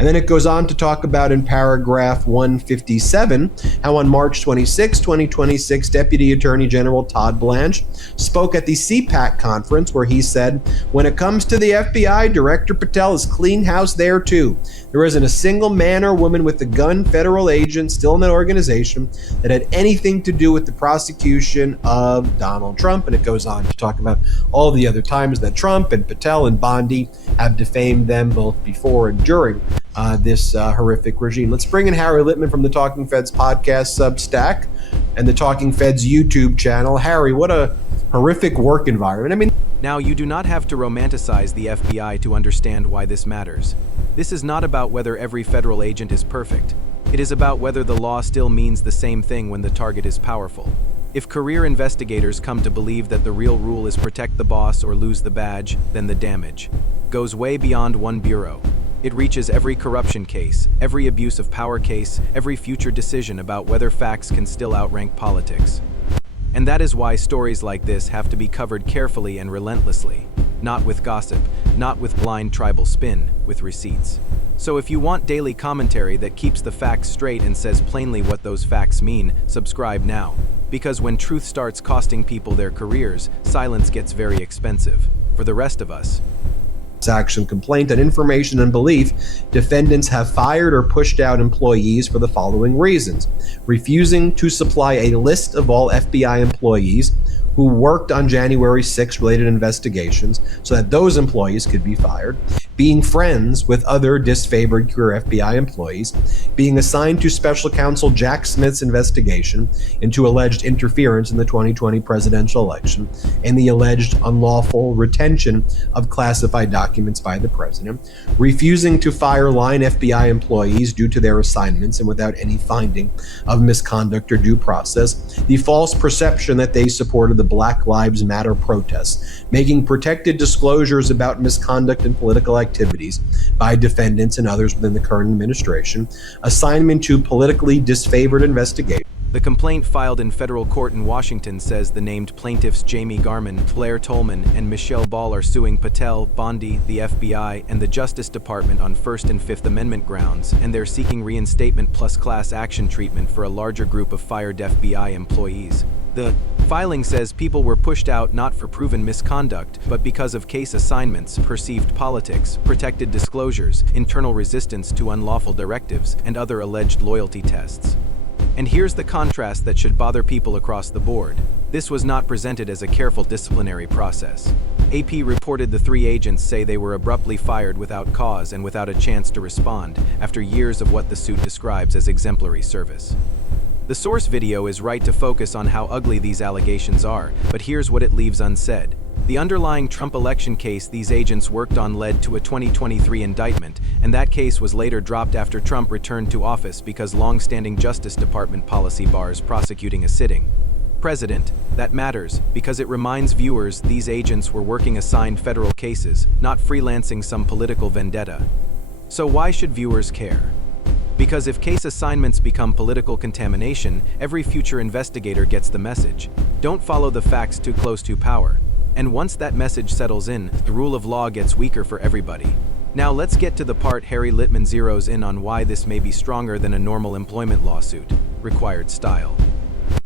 And then it goes on to talk about in paragraph 157 how on March 26, 2026, Deputy Attorney General Todd Blanche spoke at the CPAC conference where he said, "When it comes to the FBI, Director Patel has cleaned house there too. There isn't a single man or woman with a gun, federal agent still in that organization that had anything to do with the prosecution of Donald Trump." And it goes on to talk about all the other times that Trump and Patel and Bondi have defamed them both before and during this horrific regime. Let's bring in Harry Litman from the Talking Feds podcast Substack and the Talking Feds YouTube channel. Harry, what a horrific work environment. I mean, now, you do not have to romanticize the FBI to understand why this matters. This is not about whether every federal agent is perfect. It is about whether the law still means the same thing when the target is powerful. If career investigators come to believe that the real rule is protect the boss or lose the badge, then the damage goes way beyond one bureau. It reaches every corruption case, every abuse of power case, every future decision about whether facts can still outrank politics. And that is why stories like this have to be covered carefully and relentlessly, not with gossip, not with blind tribal spin, with receipts. So if you want daily commentary that keeps the facts straight and says plainly what those facts mean, subscribe now. Because when truth starts costing people their careers, silence gets very expensive. For the rest of us, action complaint on information and belief, defendants have fired or pushed out employees for the following reasons: refusing to supply a list of all FBI employees who worked on January 6 related investigations so that those employees could be fired, being friends with other disfavored career FBI employees, being assigned to Special Counsel Jack Smith's investigation into alleged interference in the 2020 presidential election and the alleged unlawful retention of classified documents by the president, refusing to fire line FBI employees due to their assignments and without any finding of misconduct or due process, the false perception that they supported the Black Lives Matter protests, making protected disclosures about misconduct and political activities by defendants and others within the current administration, assignment to politically disfavored investigations. the complaint filed in federal court in Washington says the named plaintiffs Jamie Garman, Blair Tolman, and Michelle Ball are suing Patel, Bondi, the FBI, and the Justice Department on First and Fifth Amendment grounds, and they're seeking reinstatement plus class action treatment for a larger group of fired FBI employees. The filing says people were pushed out not for proven misconduct, but because of case assignments, perceived politics, protected disclosures, internal resistance to unlawful directives, and other alleged loyalty tests. And here's the contrast that should bother people across the board. This was not presented as a careful disciplinary process. AP reported the three agents say they were abruptly fired without cause and without a chance to respond after years of what the suit describes as exemplary service. The source video is right to focus on how ugly these allegations are, but here's what it leaves unsaid. The underlying Trump election case these agents worked on led to a 2023 indictment, and that case was later dropped after Trump returned to office because long-standing Justice Department policy bars prosecuting a sitting president. That matters because it reminds viewers these agents were working assigned federal cases, not freelancing some political vendetta. So why should viewers care? Because if case assignments become political contamination, every future investigator gets the message. Don't follow the facts too close to power. And once that message settles in, the rule of law gets weaker for everybody. Now let's get to the part Harry Litman zeroes in on why this may be stronger than a normal employment lawsuit. Required style.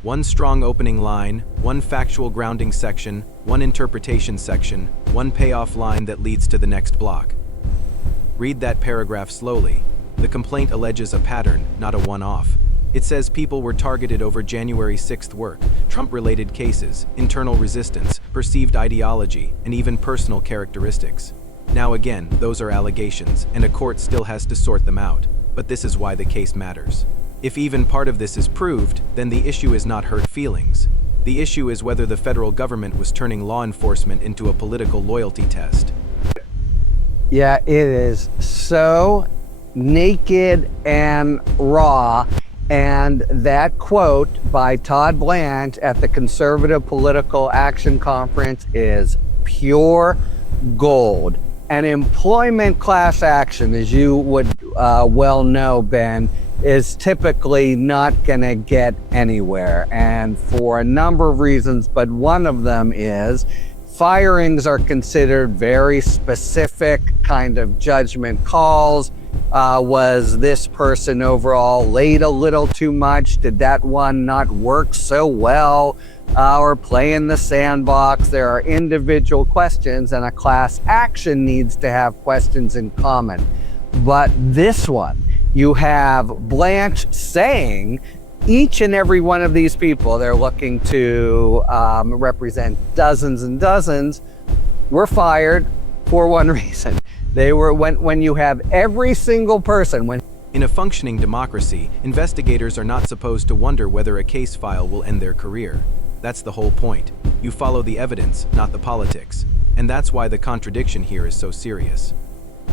One strong opening line, one factual grounding section, one interpretation section, one payoff line that leads to the next block. Read that paragraph slowly. The complaint alleges a pattern, not a one-off. It says people were targeted over January 6th work, Trump-related cases, internal resistance, perceived ideology, and even personal characteristics. Now again, those are allegations, and a court still has to sort them out. But this is why the case matters. If even part of this is proved, then the issue is not hurt feelings. The issue is whether the federal government was turning law enforcement into a political loyalty test. Yeah, it is so naked and raw. And that quote by Todd Blanche at the Conservative Political Action Conference is pure gold. An employment class action, as you would well know, Ben, is typically not going to get anywhere. And for a number of reasons, but one of them is firings are considered very specific kind of judgment calls. Was this person overall late a little too much? Did that one not work so well? Or play in the sandbox? There are individual questions, and a class action needs to have questions in common. But this one, you have Blanche saying each and every one of these people they're looking to represent dozens and dozens were fired for one reason. They were, when you have every single person, In a functioning democracy, investigators are not supposed to wonder whether a case file will end their career. That's the whole point. You follow the evidence, not the politics. And that's why the contradiction here is so serious.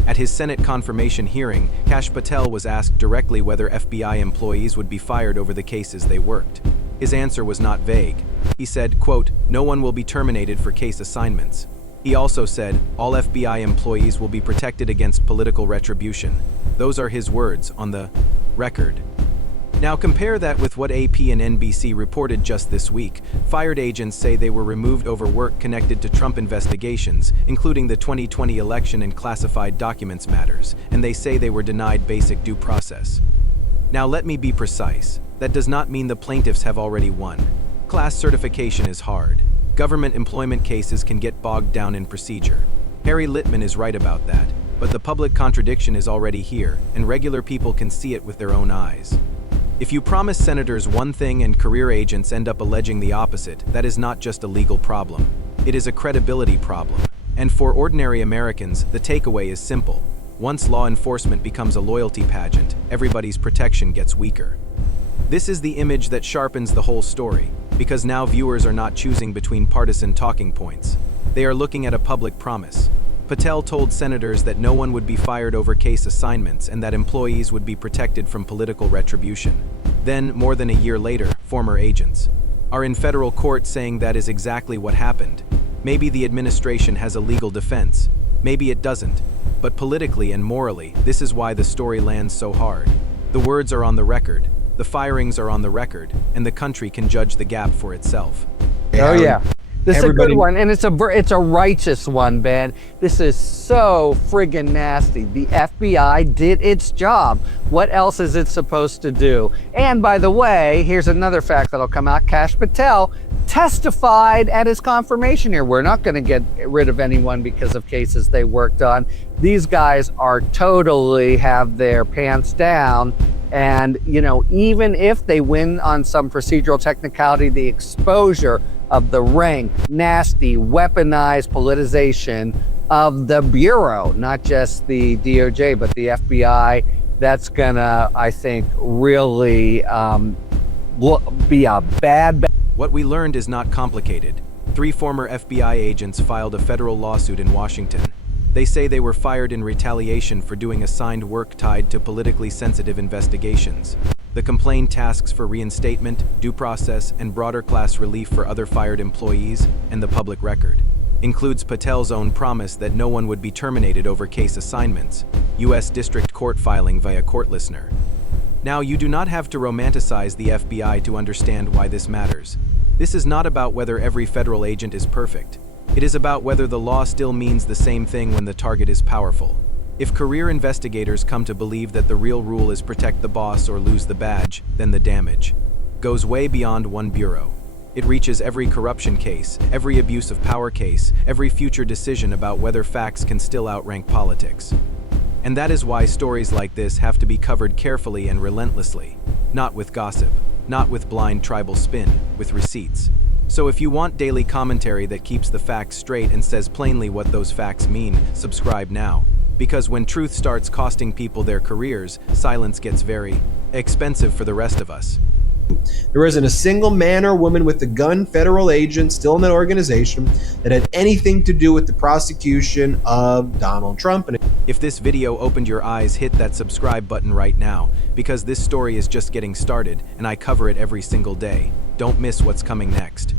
At his Senate confirmation hearing, Kash Patel was asked directly whether FBI employees would be fired over the cases they worked. His answer was not vague. He said, quote, "No one will be terminated for case assignments." He also said, "All FBI employees will be protected against political retribution." Those are his words on the record. Now compare that with what AP and NBC reported just this week. Fired agents say they were removed over work connected to Trump investigations, including the 2020 election and classified documents matters, and they say they were denied basic due process. Now let me be precise. That does not mean the plaintiffs have already won. Class certification is hard. Government employment cases can get bogged down in procedure. Harry Littman is right about that, but the public contradiction is already here, and regular people can see it with their own eyes. If you promise senators one thing and career agents end up alleging the opposite, that is not just a legal problem. It is a credibility problem. And for ordinary Americans, the takeaway is simple. Once law enforcement becomes a loyalty pageant, everybody's protection gets weaker. This is the image that sharpens the whole story, because now viewers are not choosing between partisan talking points. They are looking at a public promise. Patel told senators that no one would be fired over case assignments and that employees would be protected from political retribution. Then, more than a year later, former agents are in federal court saying that is exactly what happened. Maybe the administration has a legal defense. Maybe it doesn't. But politically and morally, this is why the story lands so hard. The words are on the record, the firings are on the record, and the country can judge the gap for itself. Oh yeah. This is a good one, and it's a righteous one, Ben. This is so friggin' nasty. The FBI did its job. What else is it supposed to do? And by the way, here's another fact that'll come out. Kash Patel testified at his confirmation here. We're not going to get rid of anyone because of cases they worked on. These guys are totally have their pants down. And, you know, even if they win on some procedural technicality, the exposure of the rank, nasty, weaponized politicization of the Bureau, not just the DOJ, but the FBI, that's gonna, I think, really be a bad. What we learned is not complicated. 3 former FBI agents filed a federal lawsuit in Washington. They say they were fired in retaliation for doing assigned work tied to politically sensitive investigations. The complaint tasks for reinstatement, due process, and broader class relief for other fired employees, and the public record. Includes Patel's own promise that no one would be terminated over case assignments, U.S. District Court filing via court listener. Now, you do not have to romanticize the FBI to understand why this matters. This is not about whether every federal agent is perfect. It is about whether the law still means the same thing when the target is powerful. If career investigators come to believe that the real rule is protect the boss or lose the badge, then the damage goes way beyond one bureau. It reaches every corruption case, every abuse of power case, every future decision about whether facts can still outrank politics. And that is why stories like this have to be covered carefully and relentlessly, not with gossip, not with blind tribal spin, with receipts. So if you want daily commentary that keeps the facts straight and says plainly what those facts mean, subscribe now. Because when truth starts costing people their careers, silence gets very expensive for the rest of us. There isn't a single man or woman with a gun, federal agent, still in that organization that had anything to do with the prosecution of Donald Trump. And if this video opened your eyes, hit that subscribe button right now, because this story is just getting started, and I cover it every single day. Don't miss what's coming next.